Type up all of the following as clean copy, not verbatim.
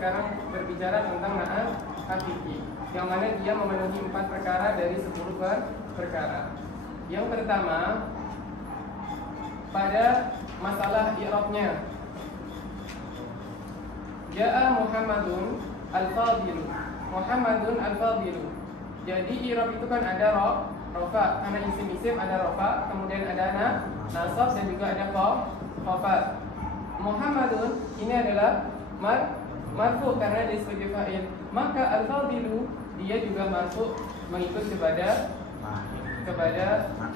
Sekarang berbicara tentang na'at hakiki, yang mana dia memenuhi 4 perkara dari 10 perkara. Yang pertama, pada masalah i'rabnya, ja'a Muhammadun al-fadilu. Muhammadun al-fadilu. Jadi i'rab itu kan ada rafa, karena isim-isim ada rafa, kemudian ada nasab dan juga ada khafat. Muhammadun ini adalah marfu karena dia sebagai fa'il, maka al-fadilu dia juga marfu mengikut kepada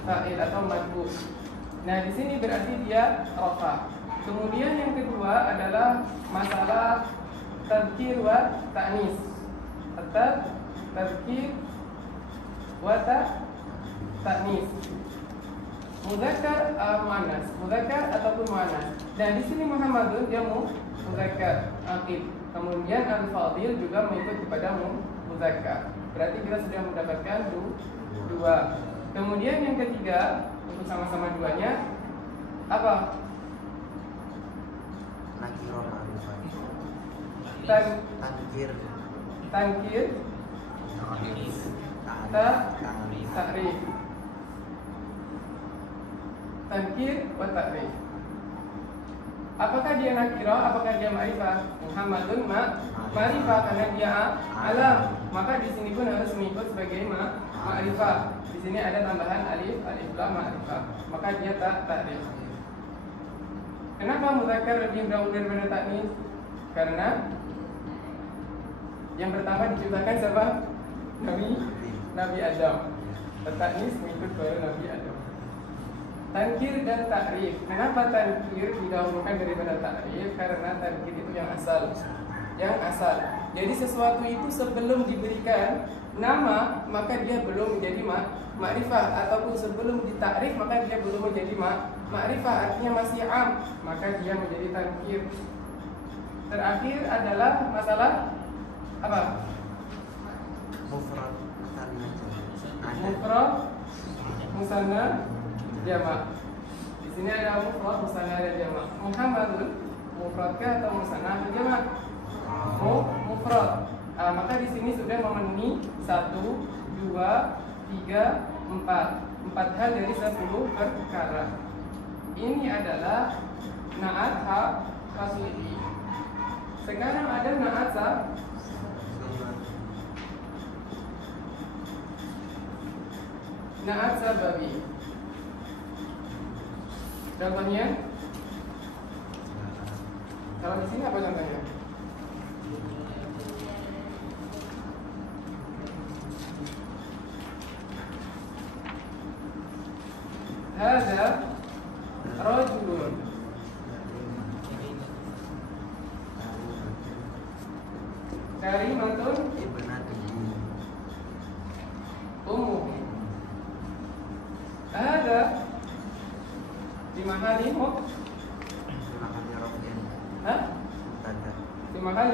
fa'il atau marfu. Nah, di sini berarti dia rafa. Kemudian yang kedua adalah masalah tadhkir wa ta'nis. Tadhkir wa ta'nis. Mudzakkar muannas, mudzakkar ataupun muannas. Dan di sini Muhammadun dia mudzakkar aqib. Kemudian al-fadil juga mengikut kepada mudzakkar. Berarti kita sudah mendapatkan dua. Kemudian yang ketiga, untuk sama-sama duanya apa? Nakirah ma'rifah. Tankir, ta'rif. Tankir wa ta'rif. Apakah dia nakirah, apakah dia ma'rifah? Muhammadun ma'rifah karena dia alam, maka di sini pun harus mengikut sebagai ma'rifah. Di sini ada tambahan alif lam ma'rifah, maka dia ta'rif. Kenapa mudzakkar lebih dahulu daripada ta'nis? Karena yang pertama diciptakan siapa? Nabi Adam. Ta'nis mengikut kepada Nabi Adam. Tankir dan ta'rif. Kenapa tankir didahulukan daripada ta'rif? Karena tankir itu yang asal. Jadi sesuatu itu sebelum diberikan nama, maka dia belum menjadi ma'rifah, ataupun sebelum ditakrif maka dia belum menjadi ma'rifah, artinya masih am, maka dia menjadi tankir. Terakhir adalah masalah apa? Mufrad musanna jamak. Di sini ada mufrad, musanna, ada jamak. Muhammadun mufradkah atau musanna atau jamak? Mufrad. Maka di sini sudah memenuhi 1, 2, 3, 4 hal dari 10 perkara. Ini adalah na'at hasuli. Sekarang ada na'at sababi. Contohnya, kalau di sini apa contohnya? Hadza rajulun. Karimatun ummu. Hadza di mahali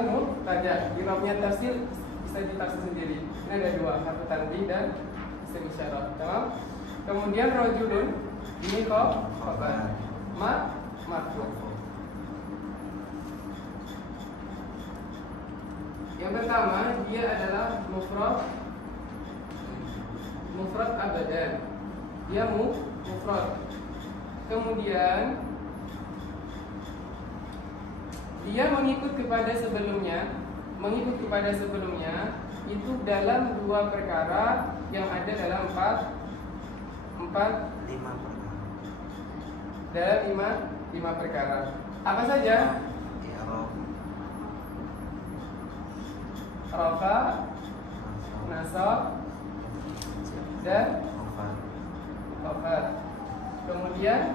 mubtada. Di rabnya tafsir bisa ditafsir sendiri. Ini ada dua, satu tanbih dan isim isyarat. Tamam? Kemudian rajulun ini khabar marfu. Yang pertama dia adalah mufrad abadan. Dia mufrad. Kemudian dia mengikut kepada sebelumnya itu dalam 2 perkara yang ada dalam 5 perkara. Apa saja? Rafa, nasab, dan khafat. Kemudian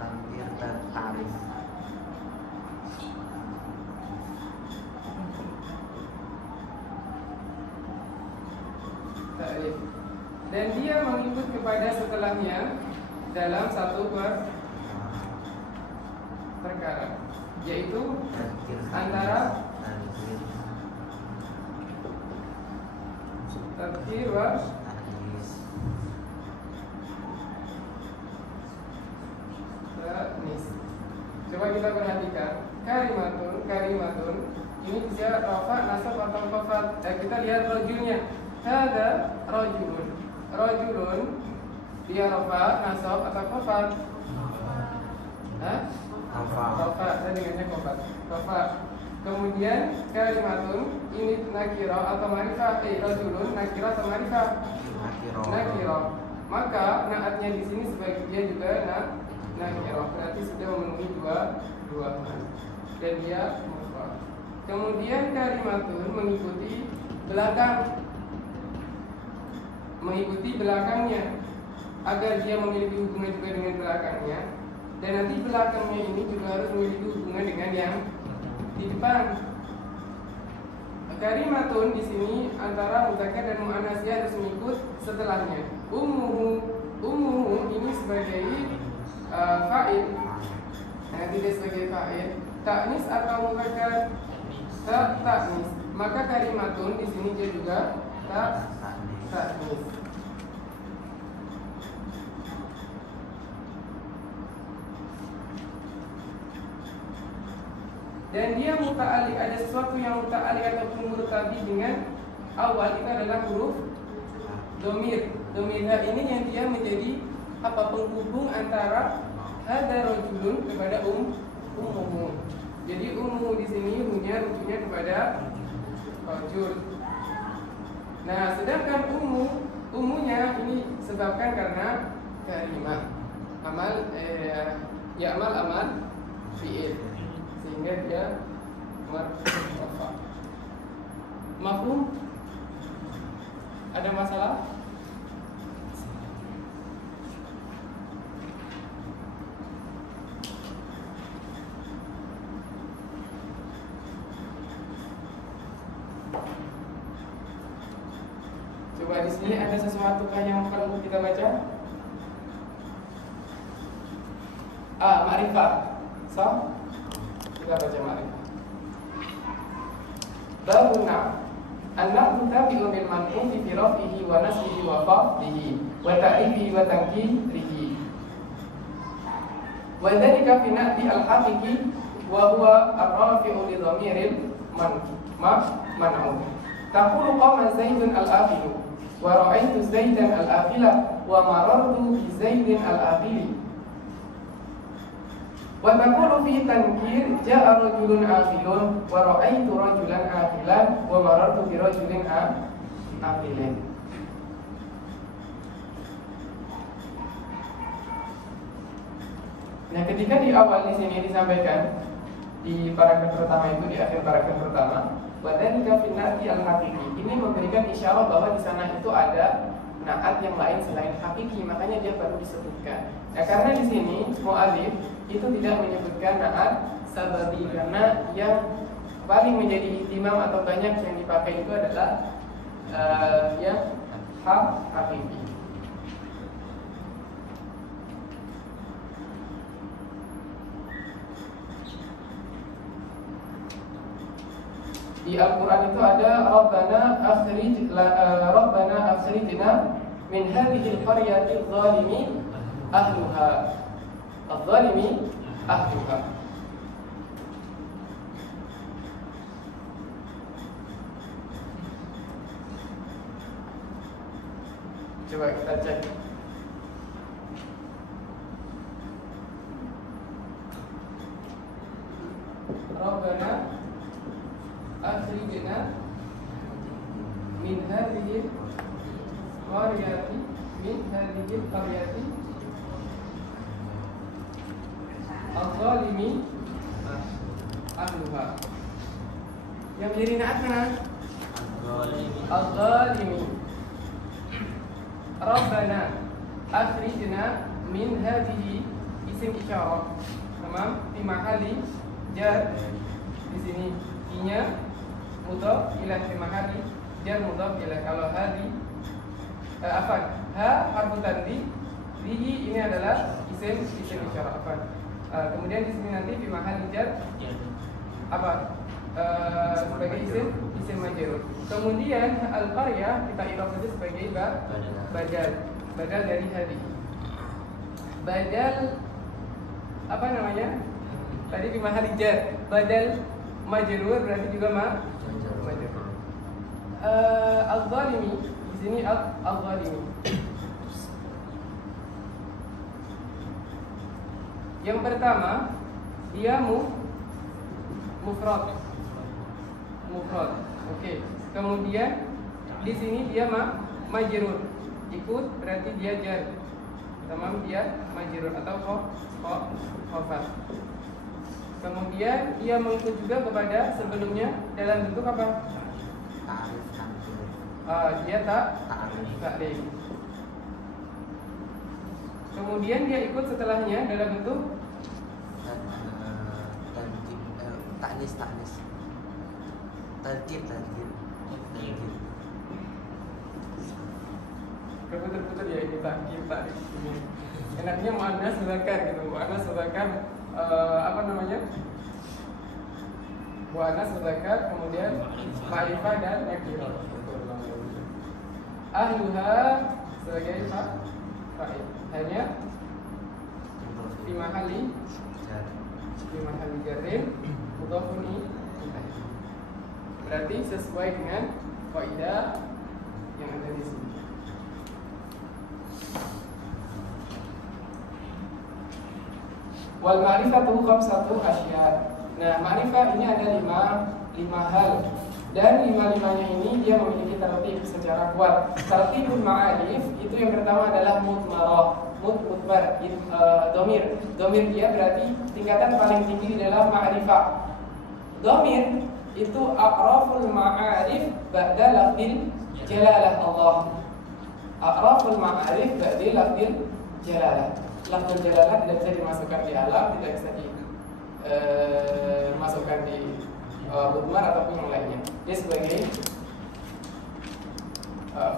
tankir dan ta'rif. Dan dia mengikut kepada setelahnya dalam 1 perkara, yaitu antara tadhkir wa ta'nis. Coba kita perhatikan kalimatun ini manusia, rafa, nasab atau khafat. Kita lihat rajulnya. Hada rajulun. Rajulun dia rafa, nasab atau khafat? Rafa, saya dengarnya khafat. Rafa. Kemudian kalimatun ini nakira atau ma'rifah. Rajulun nakira atau ma'rifah? Nakira. Maka naatnya di sini sebagai dia juga nakira. Berarti sudah memenuhi dua hal. Dan dia mufrad. Kemudian kalimatun mengikuti belakangnya agar dia memiliki hubungan juga dengan belakangnya. Dan nanti belakangnya ini juga harus memiliki hubungan dengan yang di depan. Kalimatun di sini antara mudzakkar dan muannats harus mengikut setelahnya. Ummuhu ini sebagai fa'il. Tidak sebagai fa'il. Ta'nis atau mudzakkar? Ta'nis. Maka kalimatun di sini dia juga ta'nis. Dan dia muta'alliq, ada sesuatu yang muta'alliq ataupun murtabi dengan awal itu adalah huruf domir. Domir ini yang dia menjadi penghubung antara hada rajulun kepada ummuhu. Jadi ummuhu di sini rujuknya kepada rajul. Nah, sedangkan ummunya ini sebabkan karena kalimah amal fi'il. Sehingga dia marfu'ah. Mafhum? Ada masalah? Coba di sini ada sesuatu yang perlu kita baca? Ma'rifah. So? Kita baca ma'rifah. Babuna an-na'tu tabi'un bil man'uti fi raf'ihi wa nasbihi wa khafdihi wa ta'rifihi wa tankirihi. Wa dhalika fi na'ti al-haqiqi wa huwa ar-rafi'u li dhamiril man'ut. Taqulu qama Zaidun al-aqilu wa ra'aitu Zaidan al-aqila wa marartu bi Zaidin al-aqili. Wa taqulu fi tankir ja'a rajulun aqilun wa ra'aitu rajulan aqilan wa marartu bi rajulin aqilin. Nah, ketika di awal di sini disampaikan di paragraf pertama itu, di akhir paragraf pertama, wa dzalika fi na'ti al-haqiqi. Ini memberikan isyarat bahwa di sana itu ada naat yang lain selain hakiki, makanya dia baru disebutkan. Nah, karena di sini mu'alif itu tidak menyebutkan naat sababi, karena yang paling menjadi ihtimam atau banyak yang dipakai itu adalah yang hakiki. Di Al-Quran itu ada Rabbana akhrijna min hadhil qaryati adh-dhalimi ahluha. Adh-dhalimi ahluha. Coba kita cek. Rabbana akhrijna min hadhil qaryati adh-dhalimi ahluha. Yang menjadi naat mana? Adh-dhalimi. Rabbana akhrijna min hadhihi isim isyarah. Tamam, di mahali jar di sini i-nya mudhaf ilaih, fi mahali jar mudhaf ilaih. Kalau hadi ha harfu tanbih, bihi ini adalah isim isyarah. Kemudian di sini nanti fi mahali jar sebagai isim majrur. Kemudian al-qaryah kita i'rab saja sebagai badal dari hadi. Badal apa namanya? Tadi fi mahali jar, badal majrur berarti juga majrur. Al-zalimi di sini al-zalimi. Yang pertama dia mufrad. Oke. Kemudian di sini dia majrur. Ikut berarti dia jar. Tamam, dia majrur atau khafat. Kemudian dia mengikut juga kepada sebelumnya dalam bentuk apa? Ta'rif tampil. Dia ta'rif. Kemudian dia ikut setelahnya dalam bentuk Taknis. Tarkib. Keputar-putar ya ini kita enaknya muannas muzakkar gitu. Muannas muzakkar apa namanya? Muannas muzakkar, kemudian ma'rifah dan nakirah. Ahluha sebagai fa'il. Hanya fi mahalli jarrin mudhafun ilaih. Berarti sesuai dengan kaidah yang ada di sini. Wal ma'rifatu khamsatu asya. Nah, ma'rifah ini ada lima hal. Dan lima-limanya ini dia memiliki tertib secara kuat. Tertibul ma'arif itu yang pertama adalah mutmar, domir. Domir dia berarti tingkatan paling tinggi dalam ma'rifah. Domir itu a'raful ma'arif ba'da lafzil jalalah Allah. A'raful ma'arif ba'da lafzil jalalah. Lafzul jalalah tidak bisa dimasukkan di alam, tidak bisa dimasukkan di mutmar ataupun yang lainnya. Dia sebagai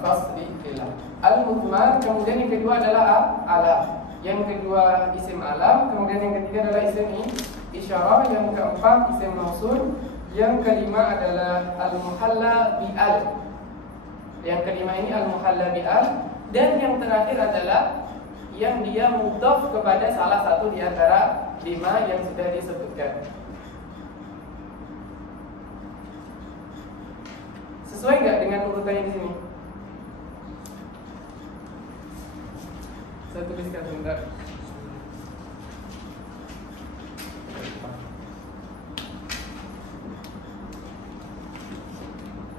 fasli billah. Al-mutmar, kemudian yang kedua adalah alam. Yang kedua isim alam, kemudian yang ketiga adalah isim isyarah, yang keempat isim mausul, yang kelima adalah al-muhalla bi'al. Yang kelima ini al-muhalla bi'al, dan yang terakhir adalah yang dia mudhaf kepada salah satu di antara lima yang sudah disebutkan. Sesuai nggak dengan urutannya di sini? Saya tuliskan sebentar.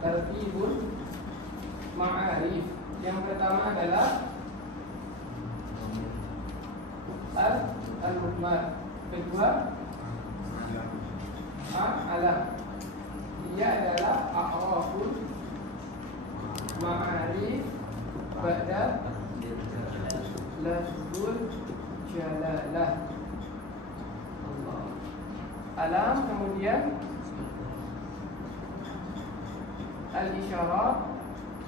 Tartibul ma'arif. Yang pertama adalah al-mutmar. Kedua alam. Dia adalah a'raful ma'arif ba'da lafzul jalalah. Alam, kemudian al-isyarat,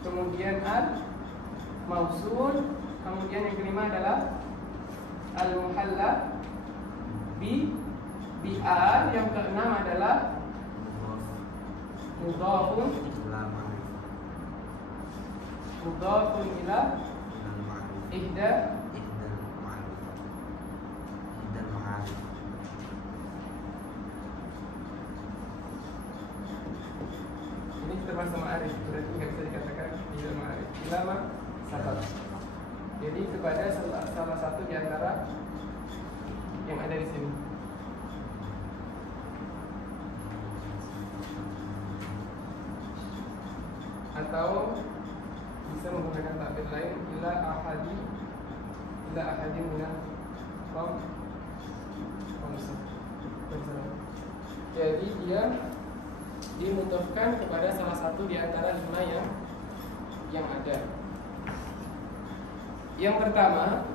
kemudian al-mausul, kemudian yang kelima adalah al-muhalla bi'al, yang keenam adalah mudhafun ila ihda. Ini termasuk ma'arif, berarti nggak bisa dikatakan ila ma'arif. Ila ma'sabab. Jadi kepada salah satu di antara yang ada di sini. Atau bisa menggunakan takbir lain ila ahadi minal khamsah. Jadi dia dimudhafkan kepada salah satu di antara lima yang ada. Yang pertama,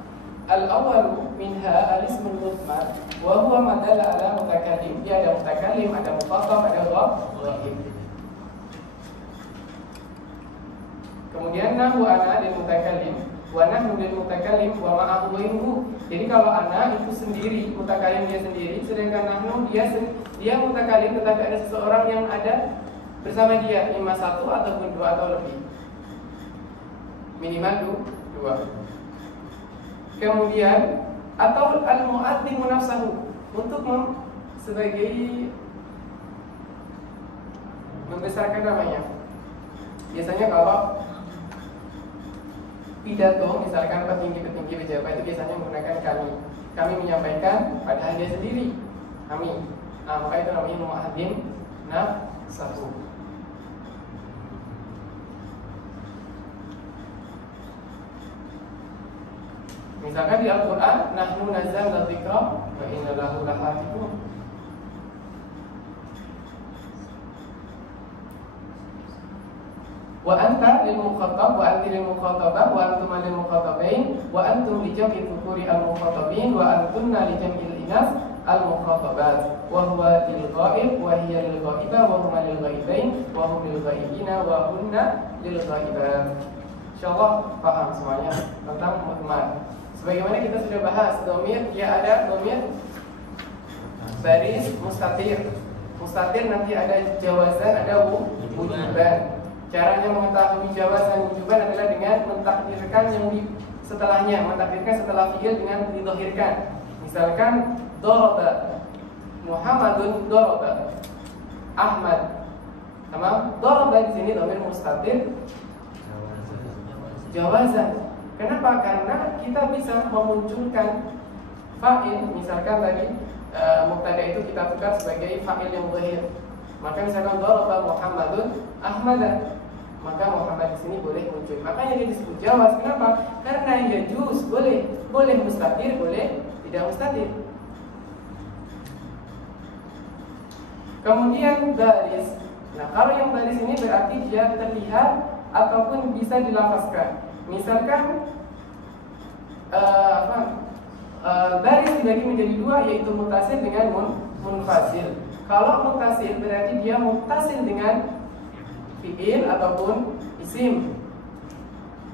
al-awwalu minha al-ismul mudmar wa huwa ma dalla ala mutakallim. Dia ada mutakallim, ada mukhatab, ada ghaib. Kemudian nahu ana lil mutakallim wa nahnu lil mutakallim wa ma'ahu ghairuhu. Jadi kalau ana itu sendiri, mutakallim dia sendiri, sedangkan nahnu dia mutakallim tetapi ada seseorang yang ada bersama dia, imma satu ataupun dua atau lebih. Minimal dua. Kemudian atau al-mu'adhdhimu nafsahu, untuk sebagai membesarkan namanya. Biasanya kalau pidato, misalkan petinggi-petinggi pejabat itu biasanya menggunakan kami. Kami menyampaikan padahal dia sendiri. Kami. Nah, maka itu namanya mu'adzim nafsahu. Misalkan di Al-Quran, nahnu nazzalna dzikra wa inna lahu lahafizun. Wa anta lil mukhatab wa anti lil mukhatabah wa antum lil mukhatabain wa antum li jam'i dhukuri al mukhatabin wa antunna li jam'il inas al mukhatabat wa huwa lil ghaib wa hiya lil ghaibah wa huma lil ghaibain wa hum lil ghaibina wa hunna lil ghaibat. Insyaallah paham semuanya tentang mudmar. Sebagaimana kita sudah bahas, dhamir dia ada dhamir baris mustatir. Mustatir nanti ada jawazan, ada wujuban. Caranya mengetahui jawazan wujuban adalah dengan mentakdirkan yang di setelahnya, mentakdirkan setelah fi'il dengan didhahirkan. Misalkan daraba Muhammadun daraba Ahmad. Tamam? Daraba di sini dhamir mustatir jawazan. Kenapa? Karena kita bisa memunculkan fa'il. Misalkan tadi mubtada itu kita tukar sebagai fa'il yang zahir. Maka misalkan daraba Muhammadun Ahmada, maka Muhammad di sini boleh muncul. Makanya dia disebut jawaz. Kenapa? Karena ya juz, boleh mustatir, boleh tidak mustatir. Kemudian baris. Nah, kalau yang baris ini berarti dia terlihat ataupun bisa dilafazkan. Misalkan baris dibagi menjadi dua, yaitu mutasil dengan munfasil. Kalau mutasil berarti dia mutasil dengan fi'il ataupun isim.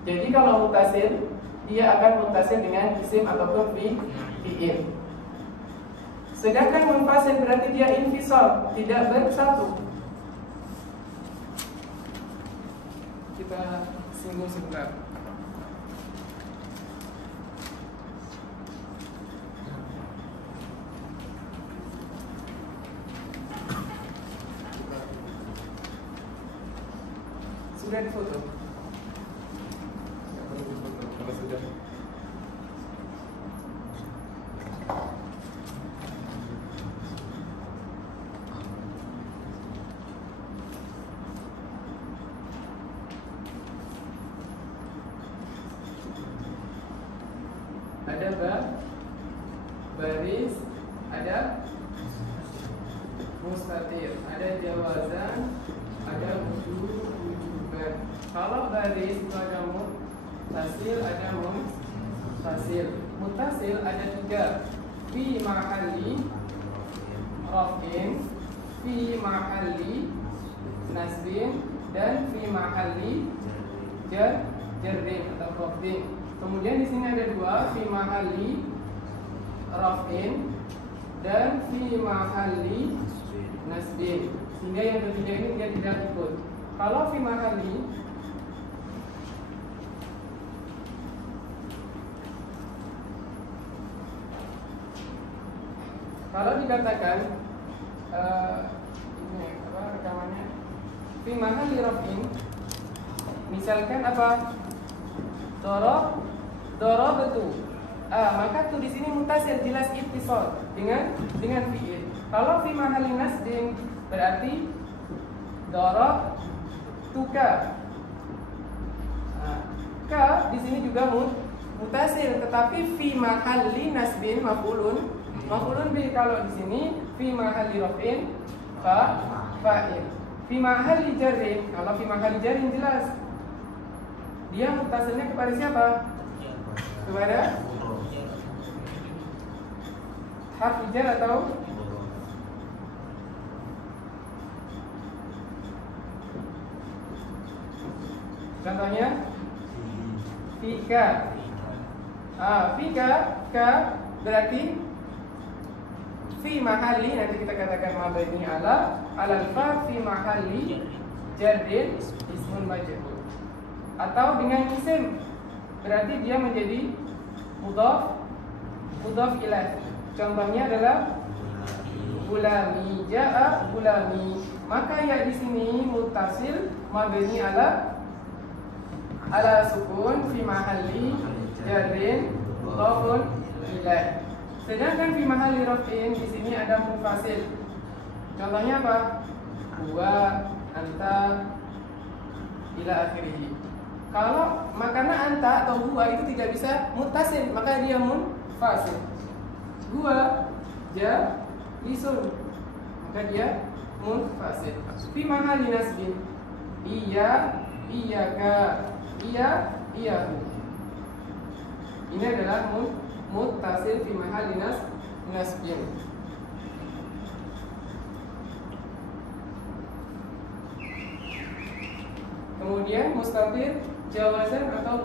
Jadi kalau mutasil dia akan mutasil dengan isim ataupun fi'il. Sedangkan munfasil berarti dia infisal, tidak bersatu. Kita singgung sebentar. Sudah difoto? Nggak perlu difoto kalau sudah. Ada baris, ada mustatir, ada jawazan, ada wujuban. Kalau baris itu ada mutasil, ada munfasil. Mutasil ada tiga: fi mahalli rafin, fi mahalli nasbin, dan fi mahalli jarrin atau khafdin. Kemudian di sini ada dua, fi mahalli rafin dan fi mahalli nasbin. Sehingga yang ketiga ini dia tidak ikut. Kalau fi mahalli kalau dikatakan ini apa rekamannya? Fi mahalli rafin, misalkan apa? Darabtu. Maka tuh di sini mutasil, jelas ittisal dengan fi'il. Kalau fi mahalli nasbin berarti darabtuka. Ka di sini juga mutasil, tetapi fi mahalli nasbin maf'ulun bi. Kalau di sini fi mahalli raf'in fa'il. Fi mahalli jarrin, kalau fi mahalli jarrin jelas dia mutasilnya kepada siapa? Kepada harf jar atau contohnya fika. Fika ka berarti fi mahalli, nanti kita katakan mabni ala al-fa fi mahalli jarrin ismun majrur. Atau dengan isim berarti dia menjadi mudhaf ilaih. Contohnya adalah gulami, jaa gulami. maka ya di sini muttasil mabni ala sukun fi mahalli jarrin mudhafun ilaih. Sedangkan fi mahalli raf'in di sini ada munfasil. Contohnya apa? Huwa, anta, ila akhirih. Kalau makna anta atau huwa itu tidak bisa muttasil, maka dia munfasil. Huwa jalisun, maka dia munfasil. Fi mahalli nasbin, iya, iyaka, iya, iyahu. Ini adalah muttasil fi mahalli nasbin. Kemudian mustatir jawazan atau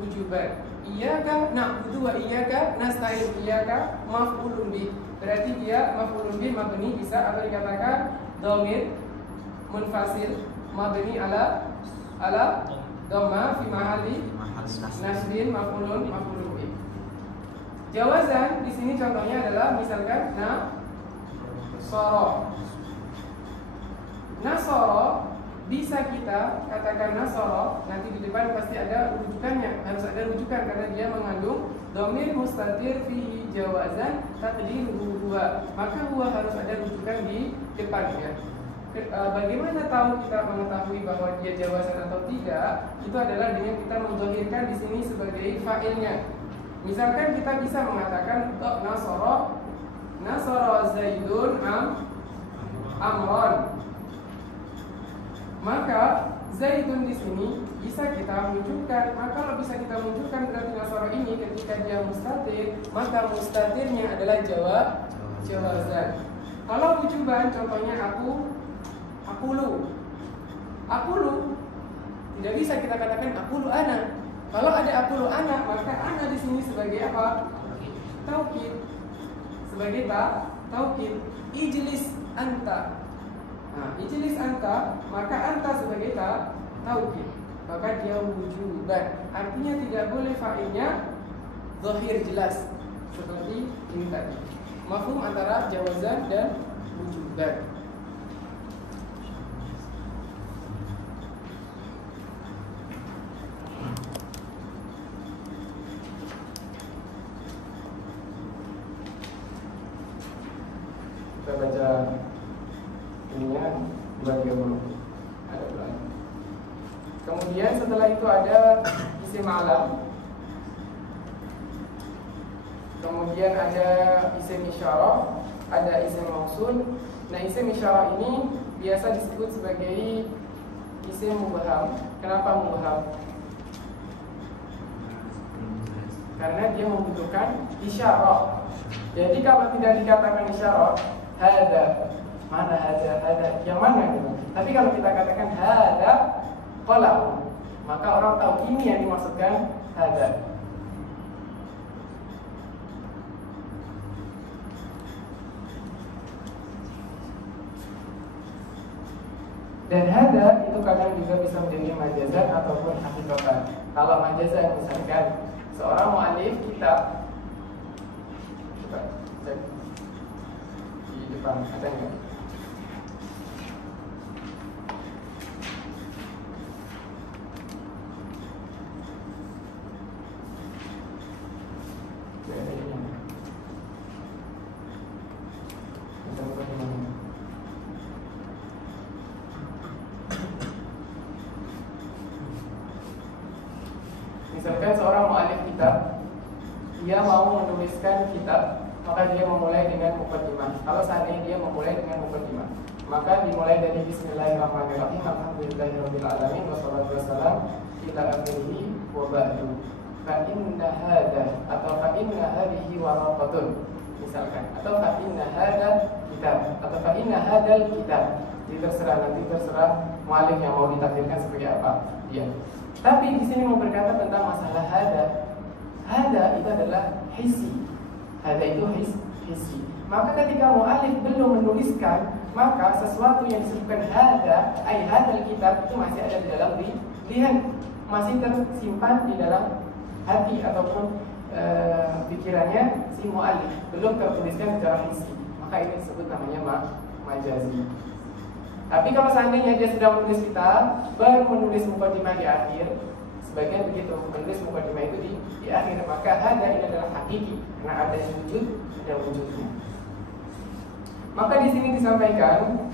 wujuban. Iyyaka na'budu wa iyyaka nasta'in. Iyyaka maf'ulun bih. Berarti dia maf'ulun bih mabni bisa atau dikatakan dhamir munfasil mabni ala dhamma fi mahalli nasbin maf'ulun bih. Jawazan di sini contohnya adalah misalkan nasara bisa kita katakan nasara, nanti di depan pasti ada rujukannya, harus ada rujukan karena dia mengandung dhamir mustatir fihi jawazan taqdiruhu huwa, maka huwa harus ada rujukan di depannya. Bagaimana tahu kita mengetahui bahwa dia jawazan atau tidak? Itu adalah dengan kita menzahirkan di sini sebagai fa'ilnya. Misalkan kita bisa mengatakan nasara Zaidun amron. Maka Zaidun di sini bisa kita munculkan. Maka kalau bisa kita munculkan berarti nasara ini ketika dia mustatir, maka mustatirnya adalah jawazan. Kalau wujuban contohnya akulu tidak bisa kita katakan akulu ana. Kalau ada akulu ana, maka ana di sini sebagai apa? Taukid. Sebagai taukid. Ijlis anta. Nah, ijlis anta, maka anta sebagai taukid, maka dia wujuban. Artinya tidak boleh fa'ilnya zahir jelas seperti ini tadi. Mafhum antara jawazan dan wujuban. Kita baca ininya 230 ada ulang. Kemudian setelah itu ada isim alam. Kemudian ada isim isyarah, ada isim mausul. Nah, isim isyarah ini biasa disebut sebagai isim mubham. Kenapa mubham? Karena dia membutuhkan isyarah. Jadi kalau tidak dikatakan isyarah, hada, mana hada, yang mana gitu. Tapi kalau kita katakan hada qalam, maka orang tahu ini yang dimaksudkan hada. Dan hada itu kadang juga bisa menjadi majazan ataupun hakikatan. Kalau majazan misalkan seorang mu'alif kitab, coba cek di depan ada nggak? Misalkan seorang mu'alif kitab, dia mau menuliskan kitab, maka dia memulai dengan muqaddimah. Kalau seandainya dia memulai dengan muqaddimah, maka dimulai dari Bismillahirrahmanirrahim, Alhamdulillahirabbil alamin, wassalatu wassalam ila akhirih wa ba'du. Fa inna hada atau fa inna hadhihi waraqatun, misalkan, atau fa inna hada kitab atau fa inna hadal kitab. Jadi terserah mu'alif yang mau ditakdirkan sebagai apa dia. Tapi di sini mau berkata tentang masalah hada. Hada itu adalah hissi. Hada itu hissi. Maka ketika mu'alif belum menuliskan, maka sesuatu yang disebutkan hada, ay hadal kitab, itu masih ada di dalam lihan, masih tersimpan di dalam hati ataupun pikirannya si mu'alif, belum tertuliskan secara hissi. Maka ini disebut namanya majazi. Tapi kalau seandainya dia sudah menulis kitab, baru menulis mukadimah di akhir, sebagian begitu, menulis mukadimah itu di akhir, maka hada ini adalah hakiki, karena ada wujud, ada wujudnya. Maka di sini disampaikan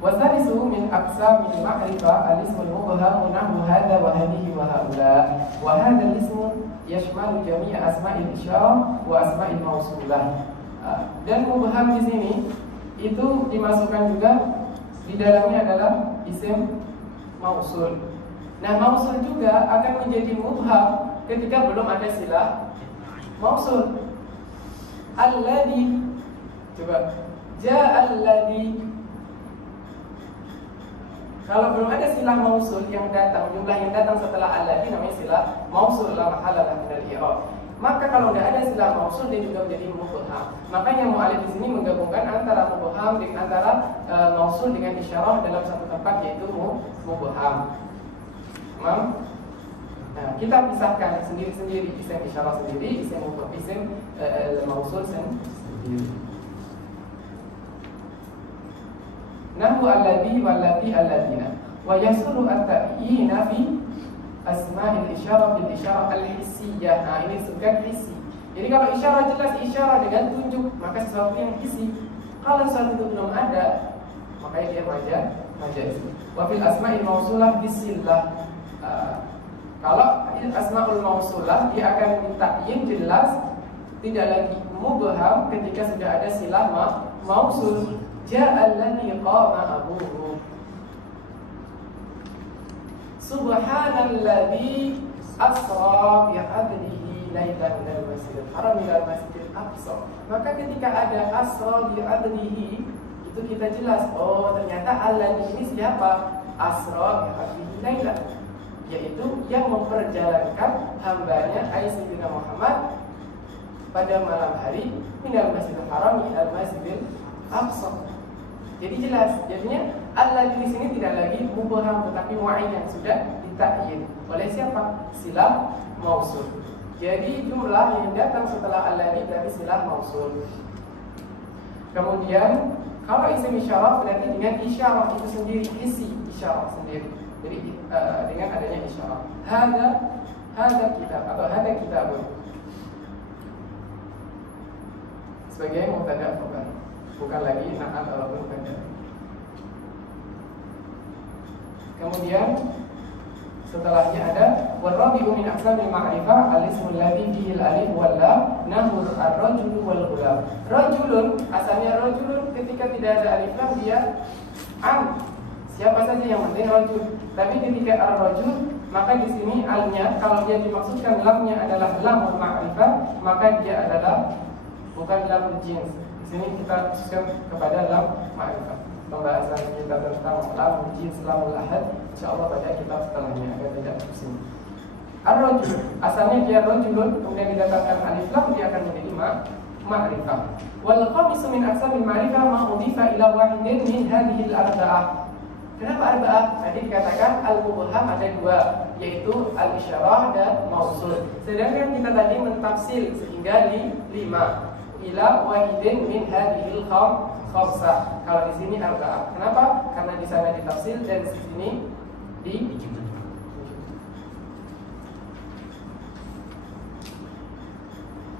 wasalisu min aqsamil ma'rifah al-ismul mubham nahwu hadza wa hadhihi wa haula wa hadha al-ismu yashmalu jami'a asma'il isyarah wa asma'il mausulah. Dan mubham di sini itu dimasukkan juga di dalamnya adalah isim mausul. Nah, mausul juga akan menjadi mubham ketika belum ada silah mausul. Alladhi, coba ja'alladhi. Kalau belum ada silah mausul yang datang, jumlah yang datang setelah alladhi namanya silah mausul, la mahala lahu min al-i'rab. Maka kalau tidak ada silah mausul dia juga menjadi mubham. Makanya mu'allif di sini menggabungkan antara mubham dengan antara mausul dengan isyarah dalam satu tempat, yaitu mubham. Nah, kita pisahkan sendiri-sendiri, isim isyarah sendiri, isim mausul sendiri. Nahu alladhi walladhi alladhina wa yasulu at-ta'yina fi asma'il isyarah bil isyarah al-hissiyah. Nah, ini disebutkan hissi. Jadi kalau isyarah jelas isyarah dengan tunjuk, maka sesuatu yang hissi. Kalau sesuatu itu belum ada, makanya dia majaz. Wa fil asma'il mausulah bisillah. Kalau asma'ul mausulah dia akan ditakyin jelas, tidak lagi mubham ketika sudah ada silah mausul. Ja'alladhi qama abuhu, subhanalladhi asra bi'adlihi lailan minal masjidil haram ilal masjidil aqsa. Maka ketika ada asra bi'adlihi, itu kita jelas, oh ternyata alladhi ini siapa? Asra bi'adlihi lailan, yaitu yang memperjalankan hambanya Sayyidina Muhammad pada malam hari minal masjidil haram ilal masjidil aqsa. Jadi jelas, jadinya alladhi di sini tidak lagi mubham tetapi muayyan, sudah ditakyin oleh siapa? Silah mausul. Jadi jumlah yang datang setelah alladhi berarti silah mausul. Kemudian kalau isim isyarah berarti dengan isyarah itu sendiri, isi isyarah sendiri. Jadi dengan adanya isyarah. Hada kitab atau hada kitabun sebagai mubtada khabar, bukan lagi na'at ataupun benda. Kemudian setelahnya ada warabi'u min aqsamil ma'rifah al-ismul ladzi fihi al-alif wal lam nahwu ar-rajulu wal ghulam. Rajulun, asalnya rajulun, ketika tidak ada alif lam dia am, siapa saja yang penting rajul. Tapi ketika ar-rajul, maka di sini alnya kalau dia dimaksudkan lamnya adalah lamul ma'rifah, maka dia adalah bukan lamul jins. Di sini kita khususkan kepada lam ma'rifah. Pembahasan kita tentang lam jins, lamul ahad, insyaallah pada kitab setelahnya agar tidak pusing. Ar-rajul, asalnya dia rajulun, kemudian didatangkan alif lam, dia akan menjadi ma'rifah. Wal khamisu min aqsamil ma'rifah ma udifa ila wahidin min hadhihi al-arba'ah. Kenapa arba'ah? Tadi dikatakan al-mubham ada dua, yaitu al-isyarah dan mausul. Sedangkan kita tadi mentafsil sehingga di 5. Ila wahidin min hadhil khamsah. Kalau di sini arba'ah. Kenapa? Karena di sana ditafsil dan di sini di.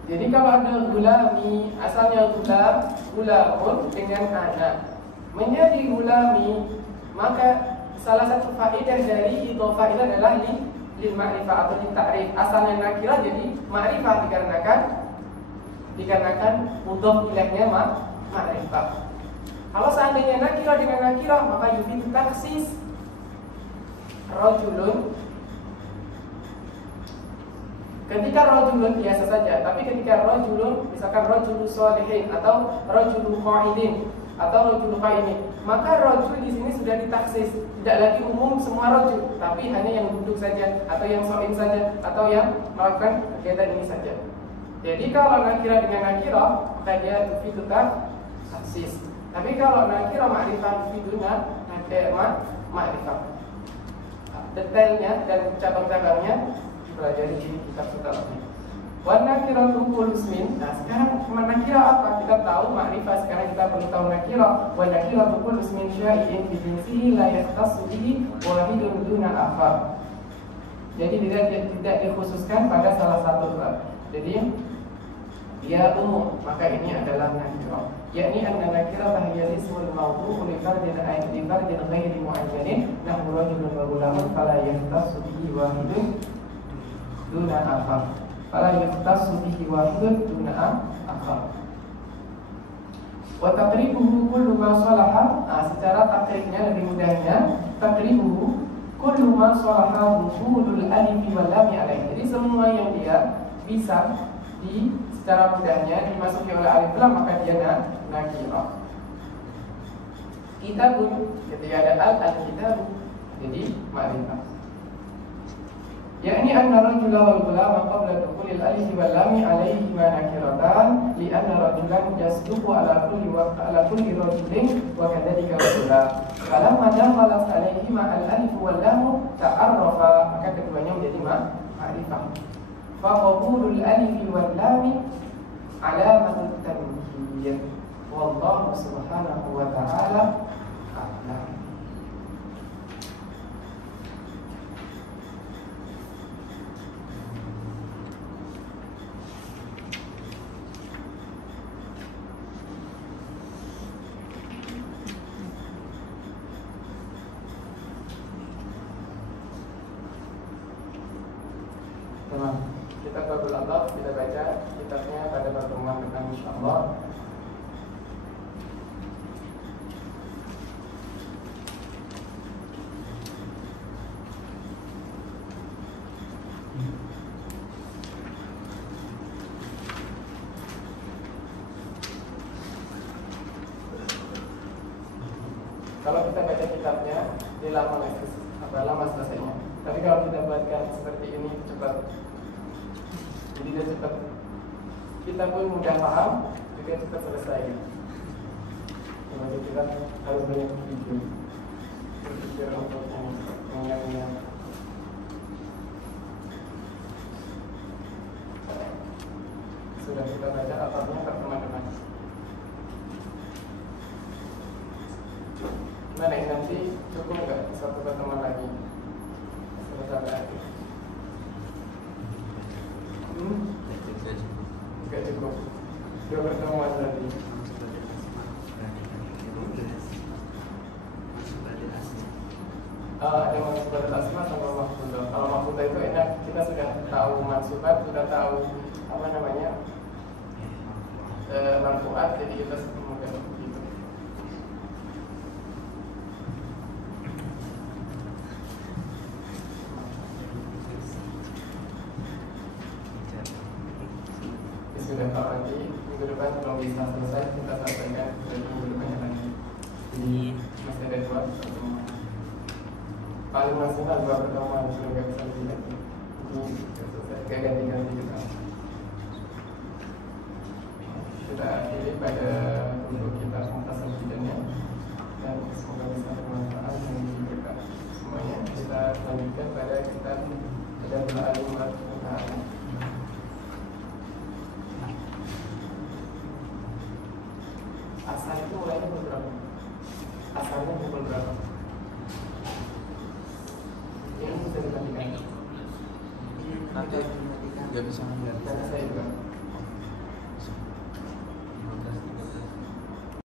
Jadi kalau ada gulami, asalnya gulamun dengan anak menjadi gulami, maka salah satu faedah dari idhofah itu adalah lil ma'rifah atau lil ta'rif. Asalnya nakirah jadi ma'rifah dikarenakan mudhof ilaihnya ma'rifah. Kalau seandainya nakirah dengan nakirah, maka yufidu taksis. Rajulun, ketika rajulun biasa saja, tapi ketika rajulun, misalkan rajulun sholihin atau rajulun qa'idin atau rajulun qa'imin, maka rajul di sini sudah ditaksis, tidak lagi umum semua rajul, tapi hanya yang duduk saja atau yang sha'in saja atau yang melakukan kegiatan ini saja. Jadi kalau nakirah dengan nakirah, maka dia tufidu taksis. Tapi kalau nakirah ma'rifah tufiduna ma'rifah. Detailnya dan cabang-cabangnya dipelajari di kitab setelahnya. Wa nakiratu kullu ismin. Nah, sekarang nakirah apa? Kita tahu ma'rifah, sekarang kita perlu tahu nakirah. Wa nakiratu kullu ismin syai'in bi jinsihi la yahtassu bihi wahidun duna akhar. Jadi tidak dikhususkan pada salah satu zat. Jadi dia umum, maka ini adalah nakirah. Yakni anna nakirah hiya ismul mawdu'u li fardin ghairi mu'ayyanin nahwu rajulun wa ghulamun fala yahtassu bihi wahidun duna akhar. Fala yahtassu bihi wahidun duna akhar. Wa taqribuhu kullu ma salaha. Secara takribnya lebih mudahnya, taqribuhu kullu ma salaha wusulul alif wal lam alaihi. Jadi semua yang dia bisa secara mudahnya dimasuki oleh alif lam, maka dia nakirah. Kitabun, ketika ada al-kitab, jadi ma'rifah. Yakni anna rajula wal ghulama qabla dukhulil alif wal lam alaihi ma nakiratan li anna rajulan yasduqu ala kulli rajulin wa kadzalika rajulan. Falamma dakhalat alaihi ma al-alif wal lam ta'arrafa, maka keduanya menjadi ma'rifah. Fa qabulul alif wal lam alamatut tamyiz. Wallahu subhanahu wa ta'ala a'lam. Kita Babul Allah, kita baca kitabnya pada pertemuan depan insyaallah. Kalau kita baca kitabnya, dia lama selesainya. Tapi kalau kita buatkan seperti ini cepat. Jadi dia cepat. Kita pun mudah paham, juga cepat selesai. Jadi kita harus banyak berpikir untuk mengingatnya. Sudah kita baca atapnya ke teman-teman. Mana ini nanti cukup nggak satu pertemuan lagi? Sampai akhir. Nggak cukup. Dua pertemuan tadi. Ada mansubat asma sama maf'ulah. Kalau maf'ulah itu enak, kita sudah tahu mansubat, sudah tahu apa namanya marfu'at, jadi kita mudah begitu. Sudah tahu nanti minggu depan kalau bisa selesai kita sampaikan ke minggu depannya lagi. Jadi masih ada dua pertemuan. Paling maksimal dua pertemuan, sudah nggak bisa lebih lagi. Ini ganti-ganti kita. Kita akhiri pada untuk kita muhtasab bidangnya, dan semoga bisa bermanfaat dan berkah semuanya. Kita lanjutkan pada kitab Adabul Alim Al-Quran. Asal itu mulainya pukul berapa? Asalnya pukul berapa? Ini bisa diperhatikan. Nanti nggak bisa melihat. Saya juga.